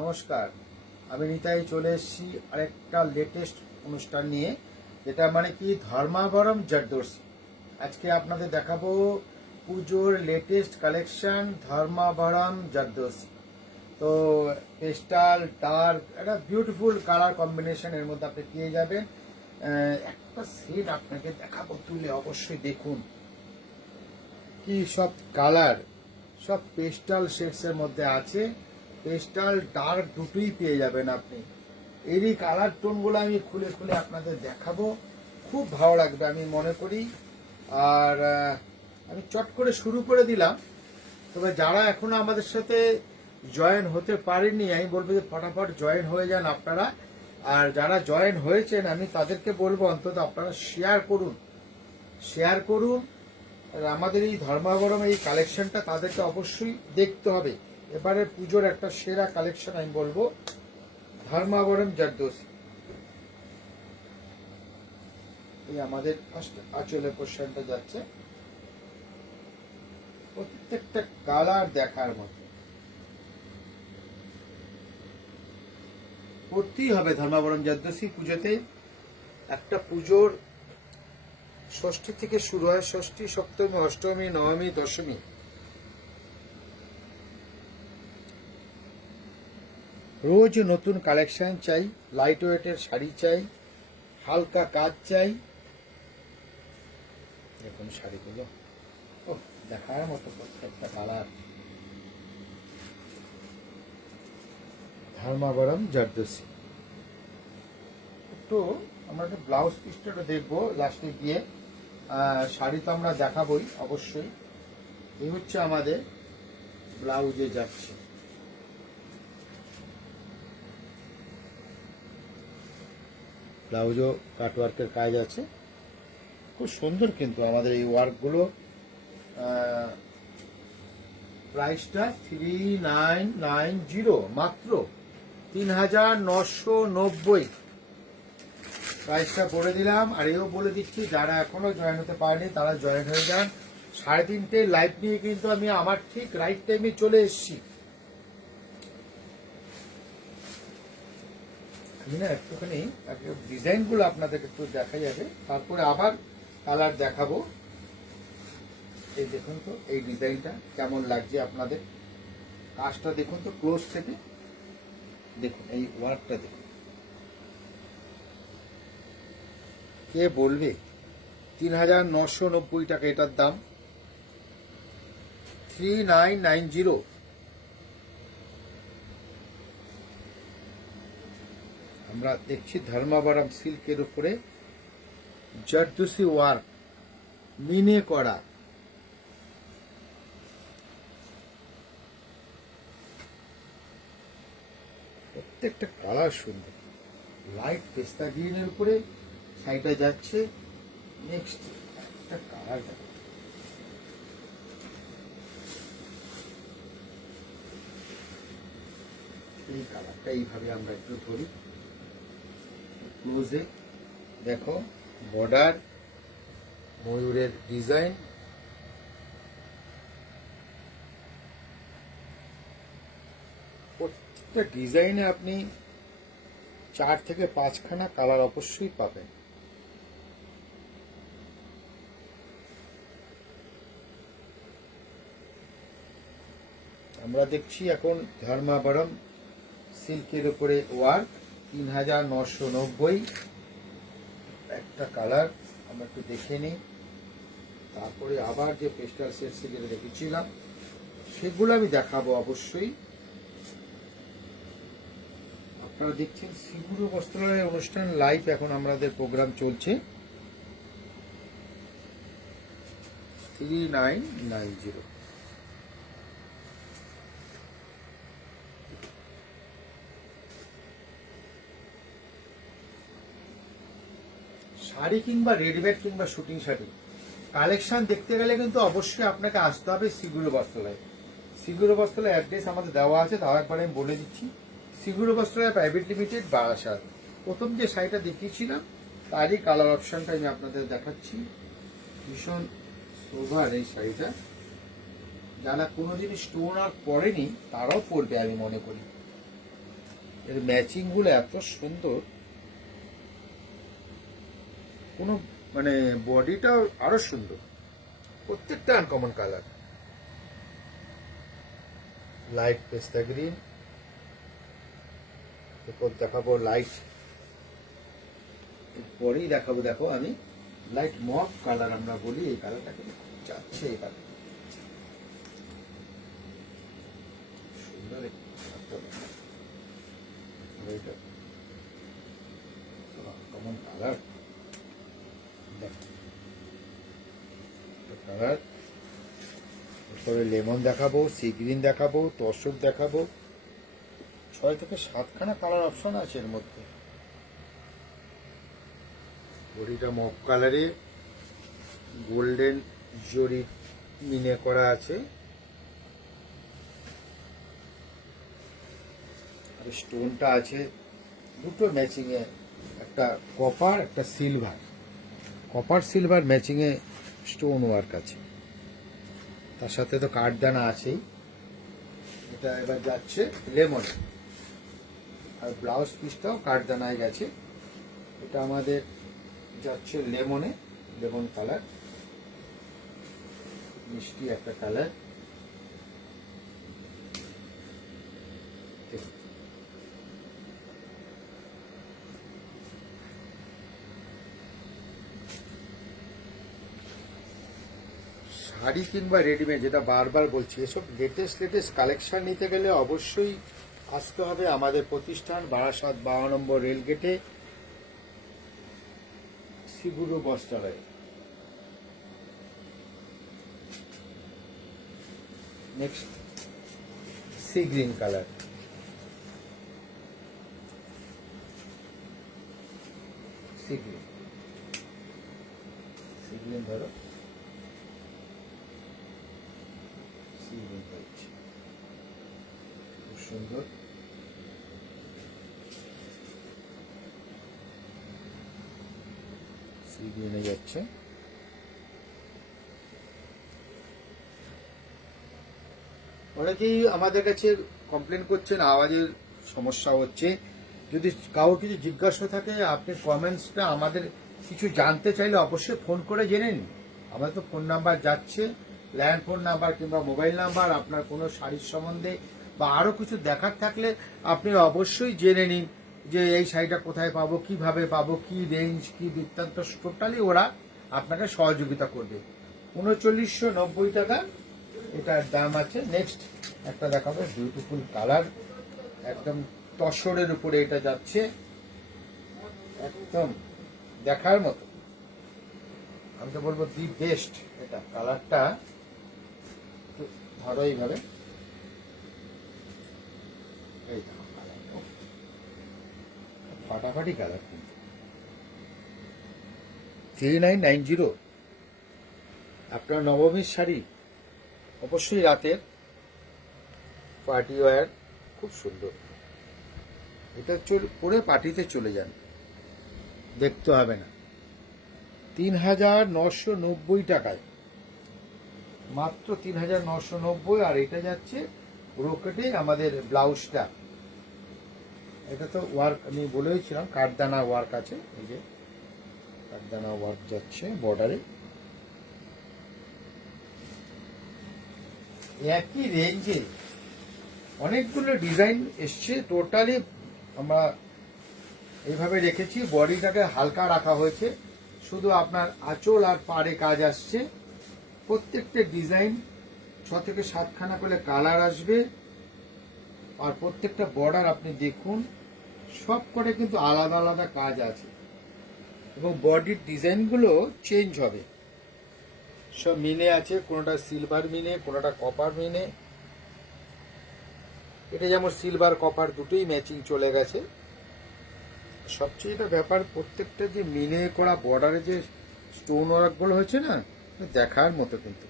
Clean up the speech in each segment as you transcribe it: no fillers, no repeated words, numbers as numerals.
নমস্কার, আমি নিতাই চলে এসেছি আরেকটা লেটেস্ট অনুষ্ঠান নিয়ে, যেটা মানে কি ধর্মাবরম জর্দোসি। আজকে আপনাদের দেখাবো পুজোর লেটেস্ট কালেকশন ধর্মাবরম জর্দোসি। তো পেস্টাল ডার্ক একটা বিউটিফুল কালার কম্বিনেশন এর মধ্যে আপনি পেয়ে যাবেন। একটা সেট আপনাকে দেখাবো তুলে, অবশ্যই দেখুন কি সব কালার, সব পেস্টাল শেডসের মধ্যে আছে। পেস্টাল ডার্ক দুটোই পেয়ে যাবেন আপনি। এরই কালার টোনগুলো আমি খুলে খুলে আপনাদের দেখাবো, খুব ভালো লাগবে আমি মনে করি। আর আমি চট করে শুরু করে দিলাম, তবে যারা এখনো আমাদের সাথে জয়েন হতে পারেননি আমি বলবো যে ফটাফট জয়েন হয়ে যান আপনারা। আর যারা জয়েন হয়েছেন আমি তাদেরকে বলবো অন্তত আপনারা শেয়ার করুন। আর আমাদের এই ধর্মাবরম এই কালেকশনটা তাদেরকে অবশ্যই দেখতে হবে। এবারে পুজোর একটা সেরা কালেকশন আমি বলবো ধর্মাবরম জর্দোসি। এই আমাদের ফার্স্ট আঁচলের পোর্শনটা যাচ্ছে, প্রত্যেকটা কালার দেখার মতো। করতেই হবে ধর্মাবরম জর্দোসি পুজোতে। একটা পুজোর ষষ্ঠী থেকে শুরু হয়, ষষ্ঠী, সপ্তমী, অষ্টমী, নবমী, দশমী। রোজ নতুন কালেকশন চাই, লাইট ওয়েটের শাড়ি চাই, হালকা কাজ চাই। দেখুন শাড়িগুলো, ও দেখার মতো প্রত্যেকটা কালার। ধর্মাবরম জর্দোসি। একটু আমরা একটা ব্লাউজ পিসটা দেখবো লাস্টে গিয়ে। শাড়ি তো আমরা দেখাবোই অবশ্যই। এই হচ্ছে আমাদের ব্লাউজে যাচ্ছে। ব্লাউজও কাটওয়ার্কের কাজ আছে, খুব সুন্দর কিন্তু আমাদের এই ওয়ার্কগুলো। প্রাইসটা 3990, মাত্র 3990 প্রাইসটা বলে দিলাম। আর এও বলে দিচ্ছি যারা এখনো জয়েন হতে পারেনি তারা জয়েন হয়ে যান। 3:30 লাইভ নিয়ে কিন্তু আমি আমার ঠিক রাইট টাইমে চলে এসেছি। আমি না একটুখানি ডিজাইনগুলো আপনাদেরকে একটু দেখা যাবে, তারপরে আবার কালার দেখাবো। এই দেখুন তো এই ডিজাইনটা কেমন লাগছে আপনাদের। কাজটা দেখুন তো ক্লোজ থেকে, দেখুন এই ওয়ার্কটা দেখুন। কে বলবে 3990 টাকা এটার দাম। 3990। আমরা দেখছি ধর্মাবরম সিল্কের উপরে জর্দোসি ওয়ার্ক মিনে করা। প্রত্যেকটা কালার সুন্দর। লাইট পেস্তা গ্রিনের উপরে শাড়িটা যাচ্ছে। নেক্সট একটা কালার দেখো, এই কালারটা এইভাবে আমরা একটু ধরি ক্লোজে। দেখো বর্ডার, ময়ূরের ডিজাইন, প্রত্যেকটা ডিজাইনে আপনি 4 থেকে 5খানা কালার অবশ্যই পাবেন। আমরা দেখছি এখন ধর্মাবরম সিল্কের উপরে ওয়ার্ক 3990। একটা কালার আমরা একটু দেখে নিই, তারপরে আবার যে পেস্টাল সেট যেটা দেখেছিলাম সেগুলো আমি দেখাবো অবশ্যই। আপনারা দেখছেন সিগুরু বস্ত্রালয়ের অনুষ্ঠান লাইভ, এখন আমাদের প্রোগ্রাম চলছে। 3990। শাড়ি কিংবা রেডিমেড কিংবা শুটিং শাড়ি কালেকশন দেখতে গেলে কিন্তু অবশ্যই আপনাকে আসতে হবে সিগুরু বস্ত্রালয়। সিগুরু বস্ত্রালয় অ্যাড্রেস আমাদের দেওয়া আছে, তাও একবার আমি বলে দিচ্ছি। সিগুরু বস্ত্রালয় প্রাইভেট লিমিটেড, বারাসাত। প্রথম যে শাড়িটা দেখিয়েছিলাম তারই কালার অপশনটা আমি আপনাদের দেখাচ্ছি। ভীষণ সোভার এই শাড়িটা। যারা কোনোদিন স্টোন আর পরেনি তারাও পরবে আমি মনে করি। এর ম্যাচিং গুলো এত সুন্দর, কোনো মানে বডিটাও আরো সুন্দর, প্রত্যেকটা আনকমন কালার। লাইট পেস্তা গ্রিন, এরপর দেখাবো লাইট, এরপরেই দেখাবো, দেখো আমি লাইট মফ কালার আমরা বলি, এই কালারটাকে যাচ্ছে, এই কালার সুন্দর কমন কালার, কালার। এরপরে লেমন দেখাবো, সি গ্রিন দেখাবো, তসর দেখাবো, 6 থেকে 7খানা কালার অপশন আছে এর মধ্যে। বডিটা মফ কালারে গোল্ডেন জরি মিনে করা আছে, আর স্টোনটা আছে দুটো ম্যাচিং এ, একটা কপার একটা সিলভার, কপার সিলভার ম্যাচিং এ স্টোন ওয়ার্ক আছে, তার সাথে তো কাঠদানা আছেই। এটা এবার যাচ্ছে লেমন, আর ব্লাউজ পিসটাও কাঠদানায় গেছে। এটা আমাদের যাচ্ছে লেমনে, লেমন কালার, মিষ্টি একটা কালার। শাড়ি কিংবা রেডিমেড, যেটা বারবার বলছি, এসব লেটেস্ট কালেকশন নিতে গেলে অবশ্যই আসতে হবে আমাদের প্রতিষ্ঠান বারাসাত 12 নম্বর রেলগেটে, শিবুরু বস্ত্রালয়। Next sea green colour, sea green, sea green ধরো, সি গ্রিন হচ্ছে খুব সুন্দর। সি গ্রিনে যাচ্ছে, অনেকেই আমাদের কাছে কমপ্লেন করছেন আওয়াজের সমস্যা হচ্ছে। যদি কারো কিছু জিজ্ঞাসা থাকে, আপনি কমেন্টসটা আমাদের কিছু জানতে চাইলে অবশ্যই ফোন করে জেনে নিন। আমাদের তো ফোন নাম্বার যাচ্ছে, ল্যান্ড ফোন নাম্বার কিংবা মোবাইল নাম্বার। আপনার কোনো শাড়ির সম্বন্ধে বা আরও কিছু দেখার থাকলে আপনি অবশ্যই জেনে নিন যে এই শাড়িটা কোথায় পাবো, কিভাবে পাবো, কি রেঞ্জ, কি বৃত্তান্ত, টোটালি ওরা আপনাকে সহযোগিতা করবে। 3990 টাকা এটার দাম আছে। নেক্সট একটা দেখাবো, বিউটিফুল কালার, একদম তসরের উপরে এটা যাচ্ছে, একদম দেখার মতো। আমি তো বলবো দি বেস্ট। এটা কালারটা ধরো এইভাবে, এই দেখো কালারটা ফাটাফাটি কালার, কিন্তু 3990। আপনার নবমীর শাড়ি, অবশ্যই রাতের পার্টি ওয়্যার, খুব সুন্দর। এটা পরে পার্টিতে চলে যান, দেখতে হবে না। 3990 টাকায়, মাত্র 3990। আর এটা যাচ্ছে ব্রোকেটে আমাদের ব্লাউজটা। এটা তো ওয়ার্ক আমি বলেছিলাম, কাঠদানা ওয়ার্ক আছে, এই যে কাঠদানা ওয়ার্ক যাচ্ছে বর্ডারে। একই রেঞ্জে অনেকগুলো ডিজাইন এসছে, টোটালি আমরা এইভাবে রেখেছি। বডিটাকে হালকা রাখা হয়েছে, শুধু আপনার আঁচল আর পাড়ে কাজ আসছে। প্রত্যেকটা ডিজাইন 6 থেকে 7খানা করে কালার আসবে, আর প্রত্যেকটা বর্ডার আপনি দেখুন, সব করে কিন্তু আলাদা আলাদা কাজ আছে, এবং বডির ডিজাইনগুলো চেঞ্জ হবে। সব মিনে আছে, কোনোটা সিলভার মিনে, কোনোটা কপার মিনে। এটা যেমন সিলভার কপার দুটোই ম্যাচিং চলে গেছে। সবচেয়ে এটা ব্যাপার, প্রত্যেকটা যে মিনে করা বর্ডারে যে স্টোন ওয়ার্কগুলো হয়েছে না, দেখার মতো। কিন্তু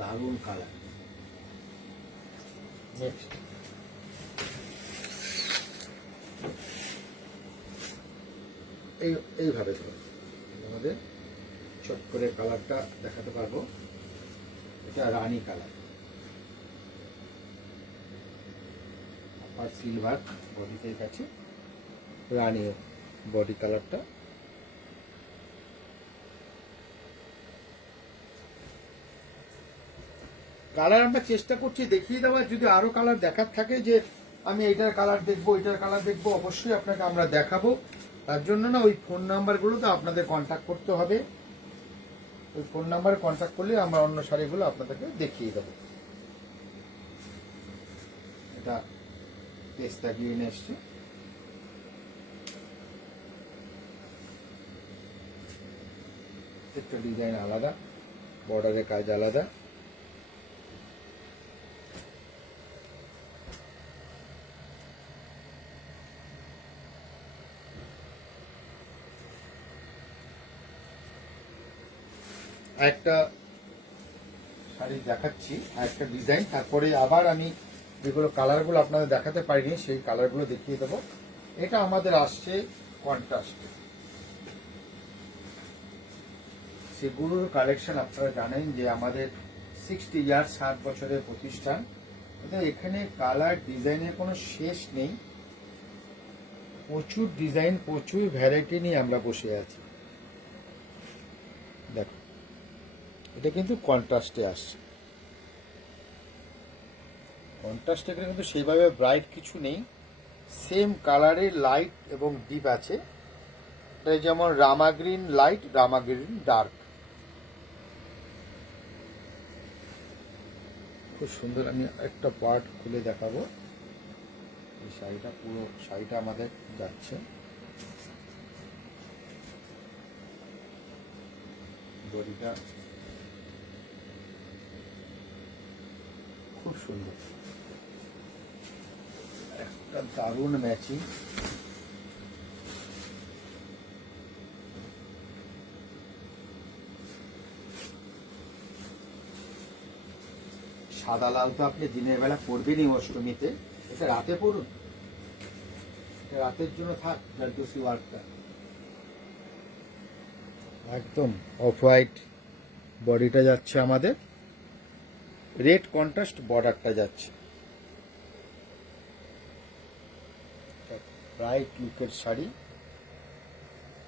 দারুণ কালার। নেক্সট এইভাবে ধরো, আমাদের চট করে কালারটা দেখাতে পারবো। এটা রানী কালার, আর সিলভার বডিতে কাছে রানী বডি কালারটা। কালার আমরা চেষ্টা করছি দেখিয়ে দেওয়ার, যদি আরো কালার দেখার থাকে যে আমি এটার কালার দেখবো এটার কালার দেখবো, অবশ্যই আপনাকে আমরা দেখাবো। তার জন্য না ওই ফোন নাম্বারগুলোতে আপনাদের কন্ট্যাক্ট করতে হবে, ওই ফোন নাম্বারে কন্ট্যাক্ট করলে আমরা অন্য শাড়িগুলো আপনাদেরকে দেখিয়ে দেবো। এটা পেস্তা গ্রিন এসছে, একটা ডিজাইন আলাদা, বর্ডারের কাজ আলাদা। একটা শাড়ি দেখাচ্ছি, একটা ডিজাইন, তারপরে আবার আমি যেগুলো কালারগুলো আপনাদের দেখাতে পারিনি সেই কালারগুলো দেখিয়ে দেবো। এটা আমাদের আসছে কন্ট্রাস্টে, সেগুলোর কালেকশন। আপনারা জানেন যে আমাদের 60 ইয়ার্স 60 বছরের প্রতিষ্ঠান, এখানে কালার ডিজাইনের কোনো শেষ নেই, প্রচুর ডিজাইন প্রচুর ভ্যারাইটি নিয়ে আমরা বসে আছি। দেখো এটা কিন্তু কন্ট্রাস্টে আসছে, কন্ট্রাস্টে কিন্তু সেইভাবে ব্রাইট কিছু নেই, সেম কালারের লাইট এবং ডিপ আছে। এটা যেমন রামা গ্রিন লাইট, রামা গ্রিন ডার্ক, খুব সুন্দর। আমি একটা পার্ট খুলে দেখাবো। এই শাড়িটা, পুরো শাড়িটা আমাদের যাচ্ছে, বডিটা খুব সুন্দর, একটা দারুণ ম্যাচিং। সাদা লাল তো আপনি দিনের বেলা পরবেনই অষ্টমীতে, এটা রাতে পরুন, এটা রাতের জন্য থাক। জারদোসি ওয়ার্কটা একদম অফ হোয়াইট, বডিটা যাচ্ছে আমাদের রেড কন্ট্রাস্ট, বর্ডারটা যাচ্ছে ব্রাইট লুকের শাড়ি।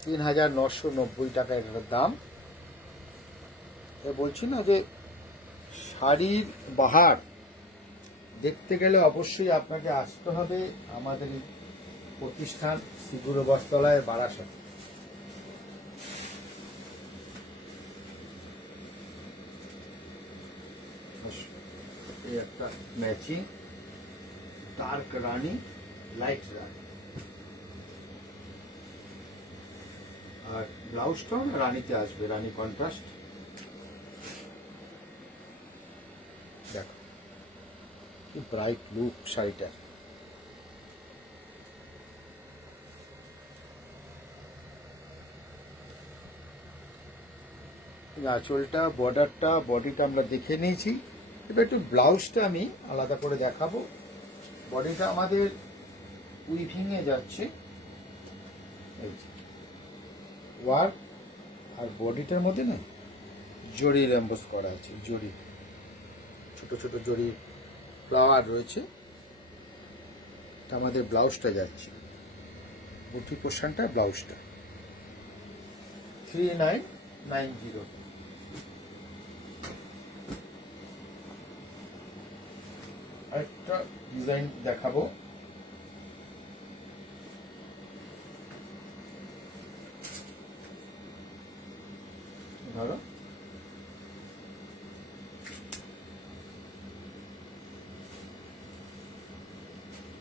৩,৯৯০ টাকা এটার দাম। বলছি না যে শাড়ির বাহার দেখতে গেলে অবশ্যই আপনাকে আসতে হবে আমাদের এই প্রতিষ্ঠান সিগুরো বস্ত্রালয়ের বারাসাত। এই একটা ম্যাচিং ডার্ক রানী, লাইট রানী, আর ব্লাউজটাও রানীতে আসবে, রানী কন্ট্রাস্ট। দেখো কি ব্রাইট লুক শাড়িটার। আঁচলটা, বর্ডারটা, বডিটা আমরা দেখে নিয়েছি, এবার একটু ব্লাউজটা আমি আলাদা করে দেখাবো। বডিটা আমাদের উইভিংয়ে যাচ্ছে, ওয়ার্ক, আর বডিটার মধ্যে না জরির এমবোস করা আছে, জরি ছোট ছোট জরি ফ্লাওয়ার রয়েছে। আমাদের ব্লাউজটা যাচ্ছে, বুটি পোর্শনটা ব্লাউজটা 3990। আরেকটা ডিজাইন দেখাবো, ধরো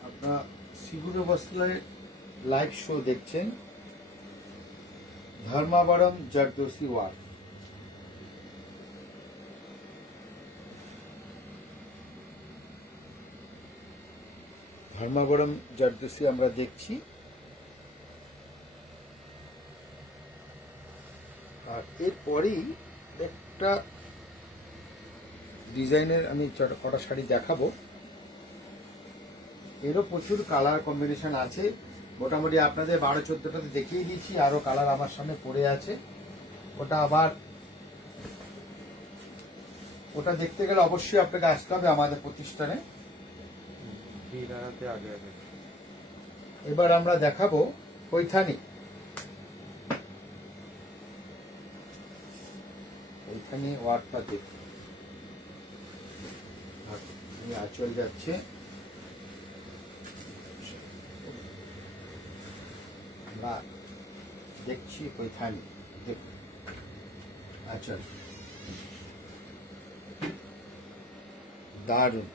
আপনারা সিগুরো বস্ত্রালয়ের লাইভ শো দেখছেন, ধর্মাবরম জারদোসি ওয়ার্ক। ধর্মাবরম জারদোসি আমরা দেখছি, আর এরপরেই একটা ডিজাইনের আমি কটা শাড়ি দেখাবো। এরও প্রচুর কালার কম্বিনেশন আছে, মোটামুটি আপনাদের 12-14টাতে দেখিয়ে দিয়েছি, আরো কালার আমার সামনে পড়ে আছে, ওটা আবার ওটা দেখতে গেলে অবশ্যই আপনাকে আসতে হবে আমাদের প্রতিষ্ঠানে। আগে আগে এবার আমরা দেখাবো পৈথানি। পৈথানি ওয়ার্কটা দেখুন, আঁচল যাচ্ছে, আমরা দেখছি পৈথানি দেখুন আঁচল দারুণ,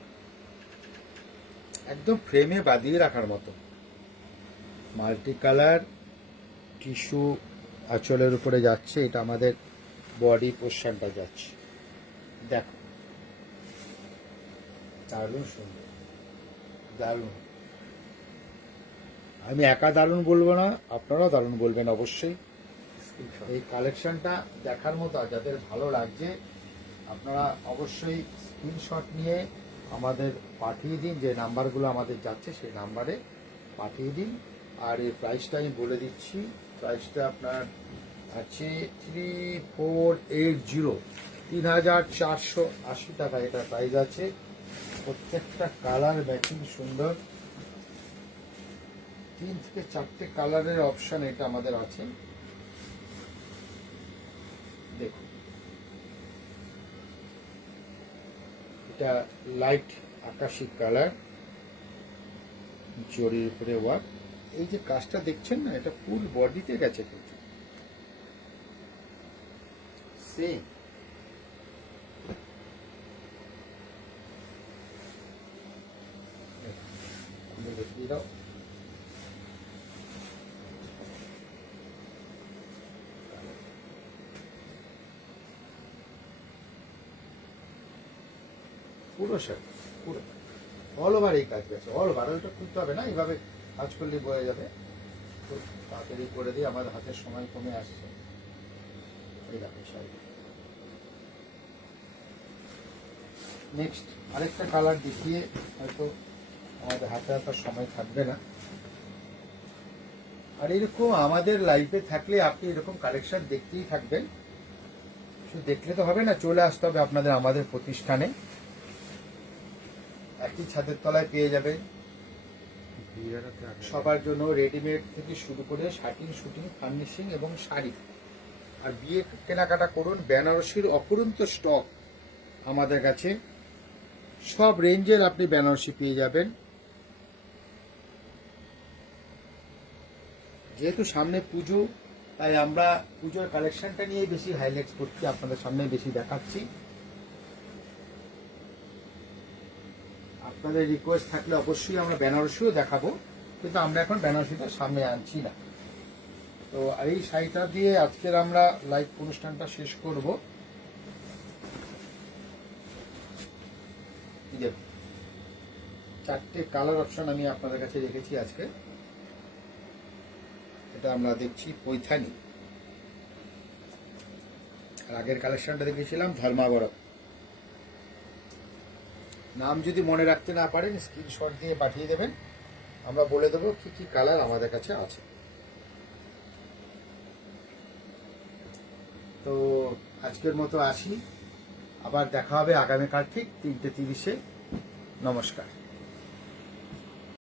একদম ফ্রেমে বাঁধিয়ে রাখার মতো। মাল্টি কালার টিস্যু আঁচলের উপরে যাচ্ছে, এটা আমাদের বডি পোর্শনটা যাচ্ছে। দেখো দারুণ সুন্দর, দারুণ। আমি একা দারুণ বলবো না, আপনারাও দারুণ বলবেন অবশ্যই। এই কালেকশনটা দেখার মতো, যাদের ভালো লাগছে আপনারা অবশ্যই স্ক্রিনশট নিয়ে আমাদের পাঠিয়ে দিন, যে নাম্বারগুলো আমাদের যাচ্ছে সেই নাম্বারে পাঠিয়ে দিন। আর এই প্রাইসটা আমি বলে দিচ্ছি, প্রাইসটা আপনার আছে 3480, 3480 টাকা এটা প্রাইস আছে। প্রত্যেকটা কালার ম্যাচিং সুন্দর, 3 থেকে 4টে কালারের অপশন এটা আমাদের আছে। দেখুন এটা লাইট আকাশি কালার, জরির উপরে ওয়ার্ক। এই যে কাজটা দেখছেন না, এটা ফুল বডিতে গেছে কিন্তু সেম। দেখিয়ে দাও, পুরো শার্ট পুরো অল ওভার এই কাজ গেছে, অল ওভার। ওইটা খুলতে হবে না, এইভাবে কাজ করলে বয়ে যাবে। খুব তাড়াতাড়ি করে দিই, আমার হাতের সময় কমে আসছে। এই দেখো শাড়ি। নেক্সট আরেকটা কালার দেখিয়ে হয়তো আমাদের হাতে হাতে সময় থাকবে না। আর এরকম আমাদের লাইফে থাকলে আপনি এরকম কালেকশন দেখতেই থাকবেন, শুধু দেখলে তো হবে না, চলে আসতে হবে আপনাদের আমাদের প্রতিষ্ঠানে। একই ছাদের তলায় পেয়ে যাবেন সবার জন্য রেডিমেড থেকে শুরু করে শার্টিং, শুটিং, ফার্নিশিং এবং শাড়ি। আর বিয়ে কেনাকাটা করুন, বেনারসির অপরন্ত স্টক আমাদের কাছে, সব রেঞ্জের আপনি বেনারসি পেয়ে যাবেন। যেহেতু সামনে পুজো, তাই আমরা পুজোর কালেকশনটা নিয়ে বেশি হাইলাইট করছি, আপনাদের সামনে বেশি দেখাচ্ছি। আপনাদের রিকোয়েস্ট থাকলে অবশ্যই আমরা বেনারসিও দেখাবো, কিন্তু আমরা এখন বেনারসিটা সামনে আনছি না। তো এই শাড়িটা দিয়ে আজকের আমরা লাইভ অনুষ্ঠানটা শেষ করব। দেখুন 4টে কালার অপশন আমি আপনাদের কাছে রেখেছি আজকে। এটা আমরা দেখছি পৈথানি, আর আগের কালেকশনটা দেখেছিলাম ধর্মাবরম। নাম যদি মনে রাখতে না পারেন স্ক্রিনশট দিয়ে পাঠিয়ে দেবেন, আমরা বলে দেবো কি কি কালার আমাদের কাছে আছে। তো আজকের মতো আসি, আবার দেখা হবে আগামীকাল ঠিক 3:30-এ। নমস্কার।